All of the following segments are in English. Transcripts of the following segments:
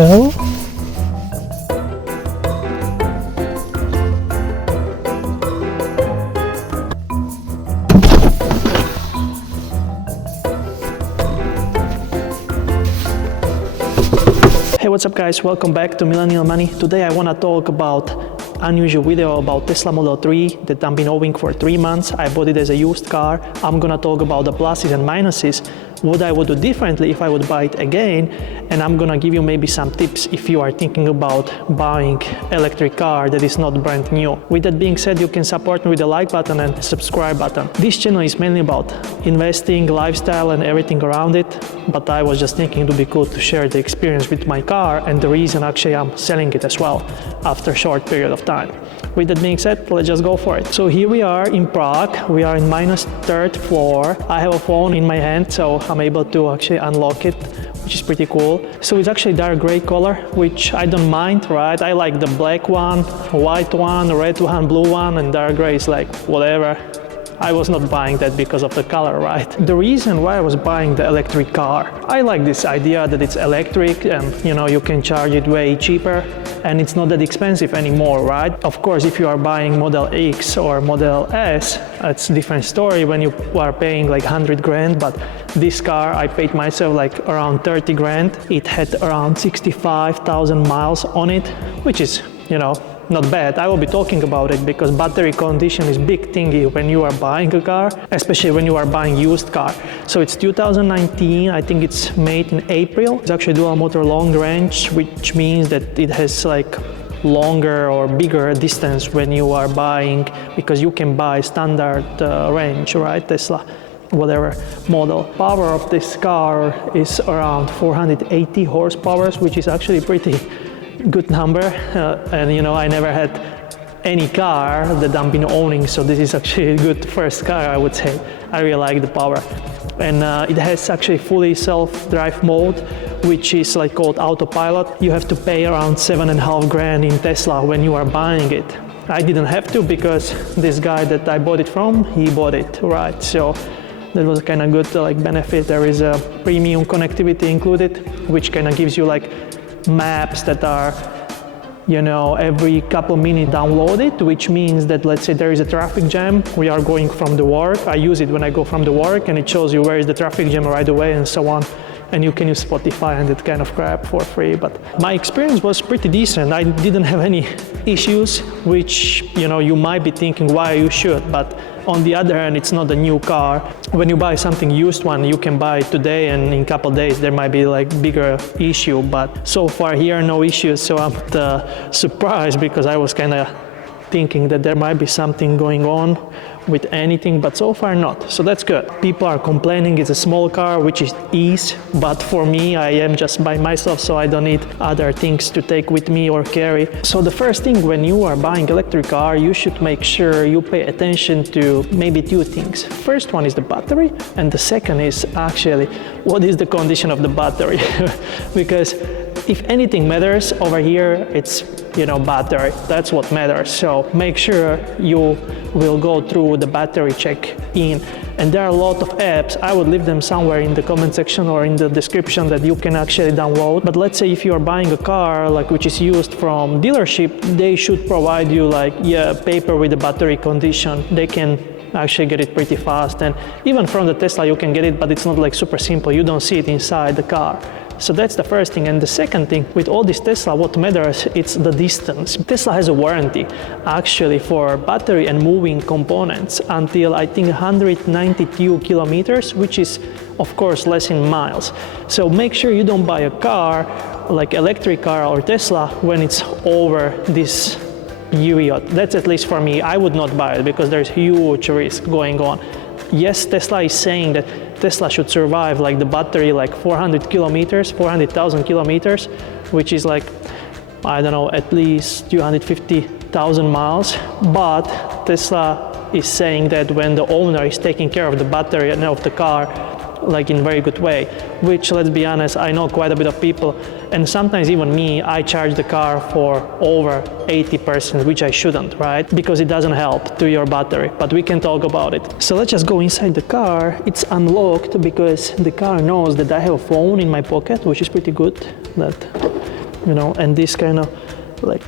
go. Hey, what's up guys, welcome back to Millennial Money. Today I want to talk about unusual video about Tesla Model 3 that I've been owning for 3 months. I bought it as a used car. I'm gonna talk about the pluses and minuses, what I would do differently if I would buy it again, and I'm gonna give you maybe some tips if you are thinking about buying electric car that is not brand new. With that being said, you can support me with the like button and subscribe button. This channel is mainly about investing, lifestyle and everything around it, but I was just thinking it would be cool to share the experience with my car and the reason actually I'm selling it as well after a short period of time. With that being said, let's just go for it. So here we are in Prague. We are in -3rd floor. I have a phone in my hand, so I'm able to actually unlock it, which is pretty cool. So it's actually dark gray color, which I don't mind, right? I like the black one, white one, red one, blue one, and dark gray is like whatever. I was not buying that because of the color, right? The reason why I was buying the electric car, I like this idea that it's electric and you can charge it way cheaper and it's not that expensive anymore, right? Of course, if you are buying Model X or Model S, it's a different story when you are paying like 100 grand, but this car I paid myself like around 30 grand. It had around 65,000 miles on it, which is, not bad. I will be talking about it because battery condition is big thingy when you are buying a car, especially when you are buying used car. So it's 2019, I think it's made in April. It's actually dual motor long range, which means that it has like longer or bigger distance when you are buying, because you can buy standard range, right? Tesla, whatever model. Power of this car is around 480 horsepower, which is actually pretty good number, and I never had any car that I've been owning, so this is actually a good first car, I would say. I really like the power, and it has actually fully self-drive mode, which is like called autopilot. You have to pay around 7.5 grand in Tesla when you are buying it. I didn't have to because this guy that I bought it from, he bought it, right? So that was kind of good like benefit. There is a premium connectivity included, which kind of gives you like maps that are every couple minutes downloaded, which means that let's say there is a traffic jam, we are going from the work, I use it when I go from the work and it shows you where is the traffic jam right away and so on, and you can use Spotify and that kind of crap for free. But my experience was pretty decent. I didn't have any issues, which you might be thinking why you should, but on the other hand, it's not a new car. When you buy something used one, you can buy it today and in a couple of days there might be like bigger issue, but so far here no issues, so I'm surprised because I was kind of thinking that there might be something going on with anything, but so far not, so that's good. People are complaining it's a small car, which is easy, but for me, I am just by myself, so I don't need other things to take with me or carry. So the first thing when you are buying electric car, you should make sure you pay attention to maybe 2 things. First one is the battery, and the second is actually what is the condition of the battery because if anything matters over here, it's battery. That's what matters. So make sure you will go through the battery check in. And there are a lot of apps. I would leave them somewhere in the comment section or in the description that you can actually download. But let's say if you are buying a car which is used from dealership, they should provide you paper with the battery condition. They can actually get it pretty fast, and even from the Tesla you can get it, but it's not like super simple. You don't see it inside the car. So that's the first thing. And the second thing, with all this Tesla, what matters, it's the distance. Tesla has a warranty actually for battery and moving components until I think 192 kilometers, which is of course less in miles. So make sure you don't buy a car like electric car or Tesla when it's over this period. That's at least for me. I would not buy it because there's huge risk going on. Yes, Tesla is saying that Tesla should survive like the battery 400,000 kilometers, which is like, I don't know, at least 250,000 miles. But Tesla is saying that when the owner is taking care of the battery and of the car, in very good way, which, let's be honest, I know quite a bit of people, and sometimes even me, I charge the car for over 80%, which I shouldn't, right? Because it doesn't help to your battery, but we can talk about it. So let's just go inside the car. It's unlocked because the car knows that I have a phone in my pocket, which is pretty good, that you know, and this kind of like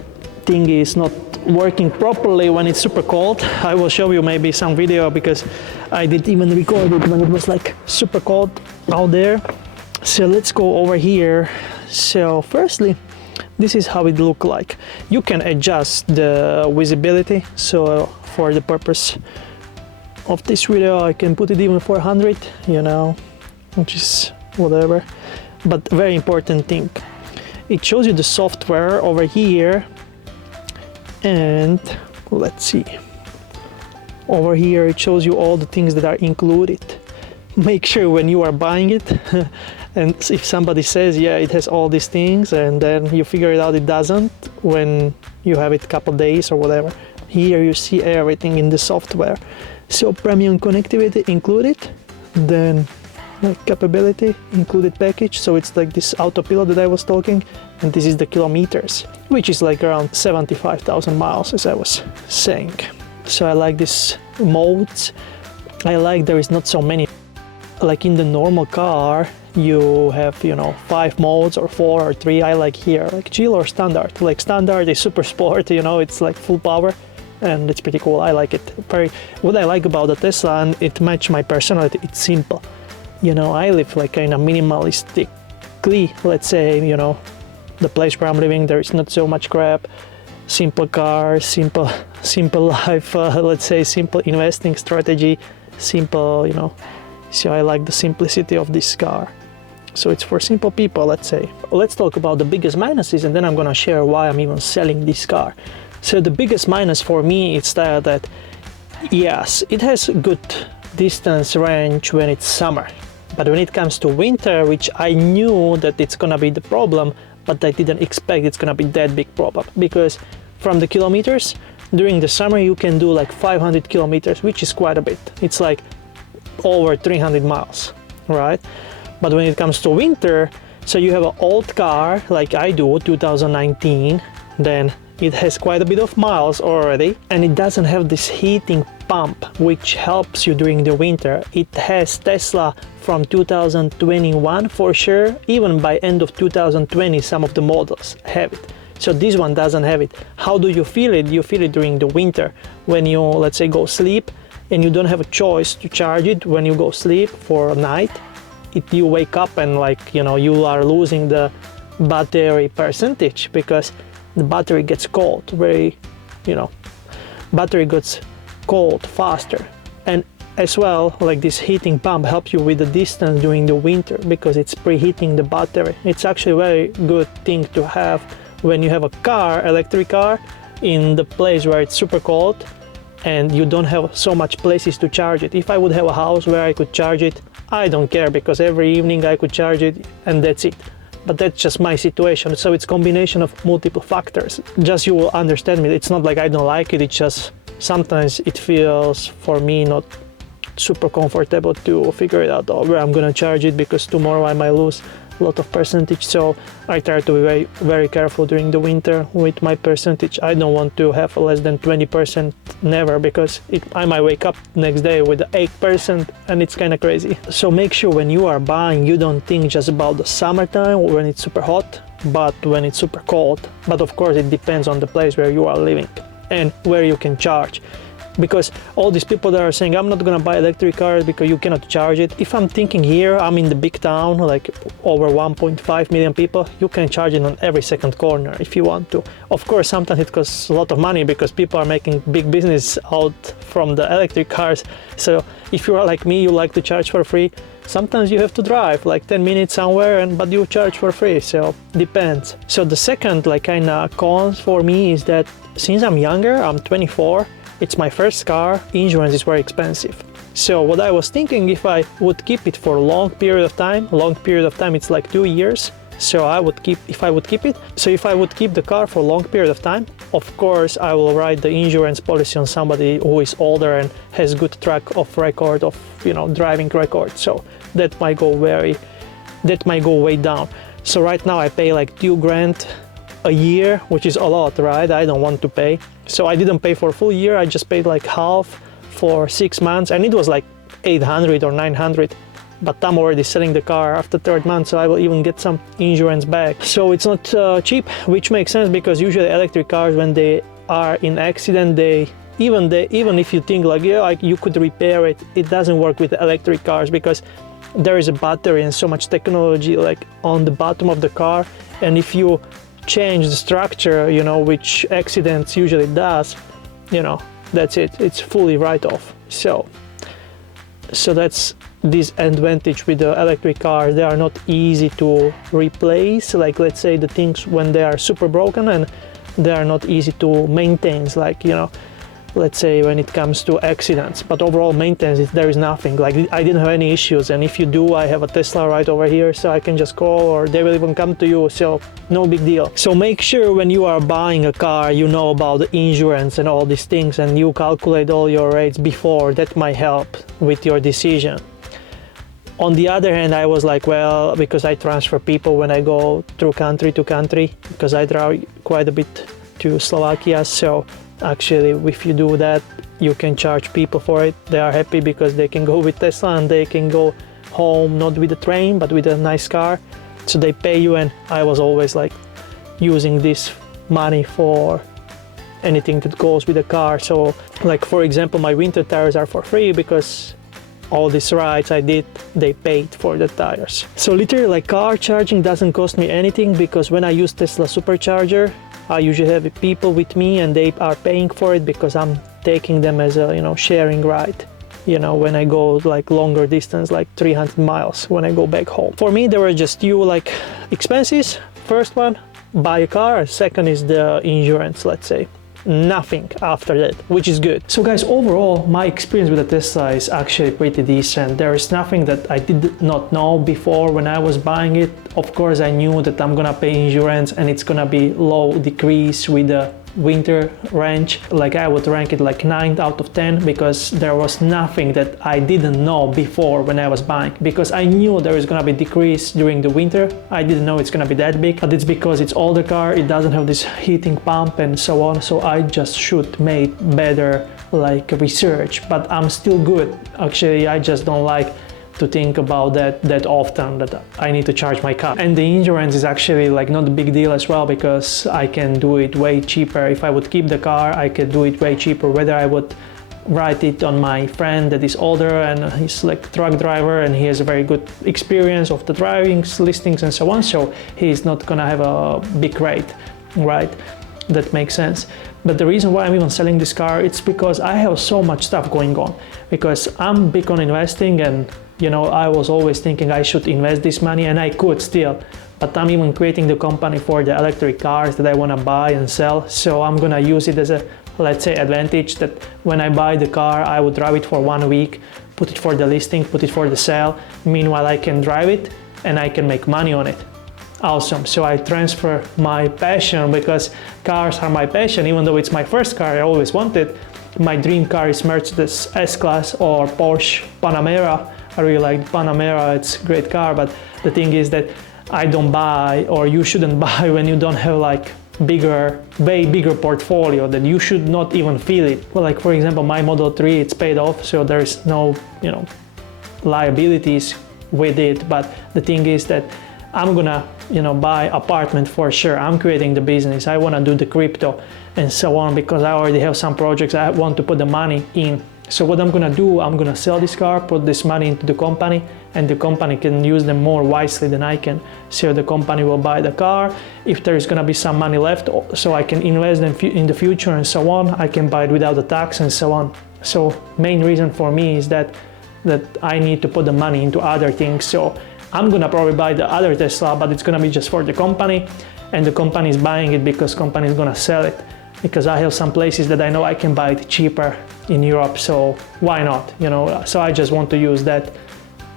thing is not working properly when it's super cold. I will show you maybe some video because I didn't even record it when it was like super cold out there. So let's go over here. So firstly, this is how it look like. You can adjust the visibility. So for the purpose of this video, I can put it even 400, you know, which is whatever. But very important thing, it shows you the software over here, and let's see, over here it shows you all the things that are included. Make sure when you are buying it and if somebody says yeah it has all these things and then you figure it out it doesn't when you have it a couple days or whatever, here you see everything in the software. So premium connectivity included, then like capability included package, so it's like this autopilot that I was talking, and this is the kilometers, which is like around 75,000 miles as I was saying. So I like these modes. I like there is not so many, like in the normal car you have, you know, 5 modes or 4 or 3. I like here like chill or standard. Like standard is super sport, you know, it's like full power and it's pretty cool. I like it. What I like about the Tesla, and it matches my personality, it's simple. You know, I live like kind of minimalistically, let's say, you know, the place where I'm living, there is not so much crap, simple car, simple life, let's say simple investing strategy, simple, you know, so I like the simplicity of this car. So it's for simple people, let's say. Let's talk about the biggest minuses and then I'm gonna share why I'm even selling this car. So the biggest minus for me is that yes, it has good distance range when it's summer. But when it comes to winter, which I knew that it's gonna be the problem, but I didn't expect it's gonna be that big problem. Because from the kilometers, during the summer you can do like 500 kilometers, which is quite a bit. It's like over 300 miles, right? But when it comes to winter, so you have an old car, like I do, 2019, then it has quite a bit of miles already, and it doesn't have this heating pump, which helps you during the winter. It has Tesla from 2021 for sure, even by end of 2020 some of the models have it. So this one doesn't have it. How do you feel it? You feel it during the winter when you, let's say, go sleep and you don't have a choice to charge it when you go sleep for a night. You wake up and like, you know, you are losing the battery percentage because the battery gets cold very, you know, battery gets cold faster. And as well, like this heating pump helps you with the distance during the winter because it's preheating the battery. It's actually a very good thing to have when you have a car, electric car, in the place where it's super cold and you don't have so much places to charge it. If I would have a house where I could charge it, I don't care because every evening I could charge it and that's it. But that's just my situation. So it's a combination of multiple factors. Just you will understand me. It's not like I don't like it. It's just sometimes it feels for me not super comfortable to figure it out where I'm gonna charge it because tomorrow I might lose a lot of percentage. So I try to be very, very careful during the winter with my percentage. I don't want to have less than 20% never because I might wake up next day with 8% and it's kind of crazy. So make sure when you are buying, you don't think just about the summertime when it's super hot, but when it's super cold. But of course it depends on the place where you are living and where you can charge. Because all these people that are saying I'm not gonna buy electric cars because you cannot charge it. If I'm thinking here, I'm in the big town, like over 1.5 million people, you can charge it on every second corner if you want to. Of course, sometimes it costs a lot of money because people are making big business out from the electric cars. So if you are like me, you like to charge for free, sometimes you have to drive like 10 minutes somewhere but you charge for free, so depends. So the second like kind of cons for me is that since I'm younger, I'm 24, it's my first car, insurance is very expensive. So what I was thinking, if I would keep it for a long period of time it's like 2 years, so I would keep if I would keep the car for a long period of time, of course I will write the insurance policy on somebody who is older and has good track of record of, you know, driving record, so that might go way down. So right now I pay like 2 grand a year, which is a lot, right? I don't want to pay. So I didn't pay for a full year, I just paid like half for 6 months and it was like 800 or 900 but I'm already selling the car after third month, so I will even get some insurance back. So it's not cheap, which makes sense because usually electric cars, when they are in accident, even if you think like, yeah, like you could repair it, it doesn't work with electric cars because there is a battery and so much technology like on the bottom of the car, and if you change the structure, you know, which accidents usually does, you know, that's it, it's fully write-off. So that's this advantage with the electric cars. They are not easy to replace, like let's say the things when they are super broken, and they are not easy to maintain, like, you know, let's say when it comes to accidents. But overall maintenance, there is nothing, like I didn't have any issues, and if you do, I have a Tesla right over here, so I can just call or they will even come to you, so no big deal. So make sure when you are buying a car, you know about the insurance and all these things, and you calculate all your rates before. That might help with your decision. On the other hand, I was like, well, because I transfer people when I go through country to country, because I drive quite a bit to Slovakia, so actually if you do that, you can charge people for it. They are happy because they can go with Tesla and they can go home not with a train but with a nice car, so they pay you. And I was always like using this money for anything that goes with the car. So like for example, my winter tires are for free because all these rides I did, they paid for the tires. So literally like car charging doesn't cost me anything, because when I use Tesla supercharger, I usually have people with me and they are paying for it because I'm taking them as a, you know, sharing ride, you know, when I go like longer distance, like 300 miles when I go back home. For me, there were just two like expenses. First one, buy a car. Second is the insurance, let's say. Nothing after that, which is good. So guys, overall my experience with the Tesla is actually pretty decent. There is nothing that I did not know before when I was buying it. Of course I knew that I'm gonna pay insurance and it's gonna be low decrease with the winter range. Like I would rank it like 9 out of 10 because there was nothing that I didn't know before when I was buying, because I knew there is gonna be decrease during the winter. I didn't know it's gonna be that big, but it's because it's older car, it doesn't have this heating pump and so on, so I just should make better like research. But I'm still good. Actually, I just don't like to think about that often, that I need to charge my car. And the insurance is actually like not a big deal as well, because I can do it way cheaper. If I would keep the car, I could do it way cheaper, whether I would write it on my friend that is older and he's like truck driver and he has a very good experience of the driving listings and so on, so he's not gonna have a big rate, right? That makes sense. But the reason why I'm even selling this car, it's because I have so much stuff going on, because I'm big on investing, and you know, I was always thinking I should invest this money, and I could still, but I'm even creating the company for the electric cars that I want to buy and sell. So I'm gonna use it as a, let's say, advantage, that when I buy the car, I would drive it for 1 week, put it for the listing, put it for the sale. Meanwhile, I can drive it and I can make money on it. Awesome. So I transfer my passion, because cars are my passion. Even though it's my first car I always wanted, my dream car is Mercedes S-Class or Porsche Panamera. I really like Panamera, it's a great car, but the thing is that I don't buy, or you shouldn't buy when you don't have like way bigger portfolio, that you should not even feel it. Well, like for example, my Model 3, it's paid off, so there's no, you know, liabilities with it. But the thing is that I'm gonna, you know, buy apartment for sure. I'm creating the business. I wanna do the crypto and so on, because I already have some projects I want to put the money in. So what I'm gonna do, I'm gonna sell this car, put this money into the company, and the company can use them more wisely than I can. So the company will buy the car. If there is gonna be some money left, so I can invest in the future and so on, I can buy it without the tax and so on. So main reason for me is that I need to put the money into other things. So I'm gonna probably buy the other Tesla, but it's gonna be just for the company, and the company is buying it because company is gonna sell it. Because I have some places that I know I can buy it cheaper in Europe, so why not, you know? So I just want to use that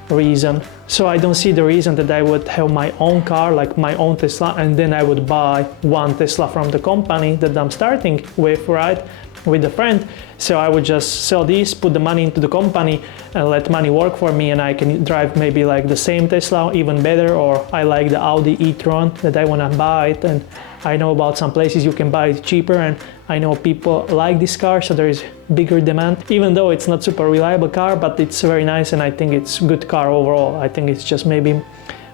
reason. So I don't see the reason that I would have my own car, like my own Tesla, and then I would buy one Tesla from the company that I'm starting with, right? with a friend. So I would just sell these, put the money into the company and let money work for me, and I can drive maybe like the same Tesla, even better, or I like the Audi e-tron that I want to buy it, and I know about some places you can buy it cheaper, and I know people like this car, so there is bigger demand, even though it's not super reliable car, but it's very nice and I think it's good car overall. I think it's just maybe a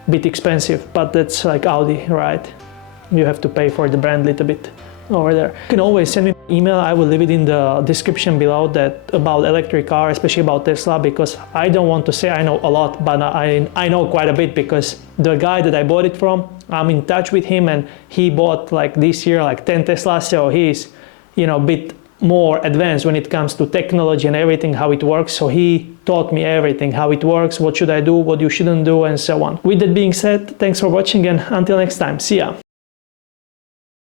bit expensive, but that's like Audi, right? You have to pay for the brand a little bit over there. You can always send me an email. I will leave it in the description below that about electric car, especially about Tesla, because I don't want to say I know a lot, but I know quite a bit, because the guy that I bought it from, I'm in touch with him, and he bought like this year like 10 Teslas, so he's, you know, a bit more advanced when it comes to technology and everything, how it works. So he taught me everything, how it works, what should I do, what you shouldn't do, and so on. With that being said, thanks for watching, and until next time, see ya.